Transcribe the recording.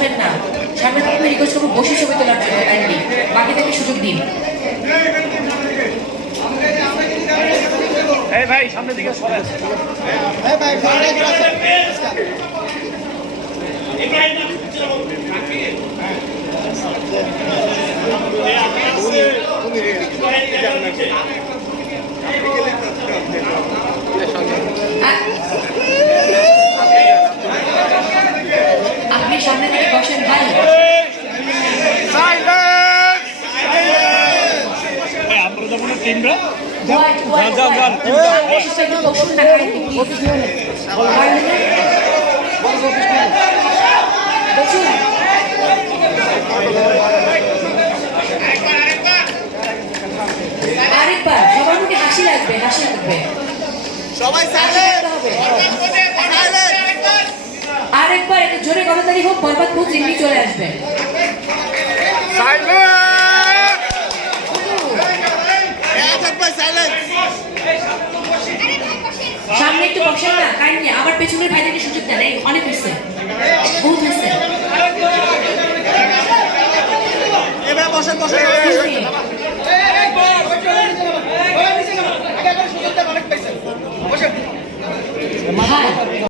আসবেন না। সামনে থাকলে রিকোয়েস্ট করব বসে ছবি তোলার জন্য কাইন্ডলি বাকিদেরকে সুযোগ দিন। ভাই সামনের দিকে কাইন্ডলি প্লিজ বসুন আরেকবার সবার মুখে হাসি লাগবে হাসি লাগবে। সবাই সাইলেন্ট হবে। আরেকবার কথাতালি হোক বরবাদ হোক জিন্দি চলে আসবে। সামনে একটু বসেন না কাইন্ডলি আবার পেছনের ভাইদেরকে সুযোগ দেন। এই অনেক হয়েছে। বহুত হয়েছে। এবার বসেন বসেন।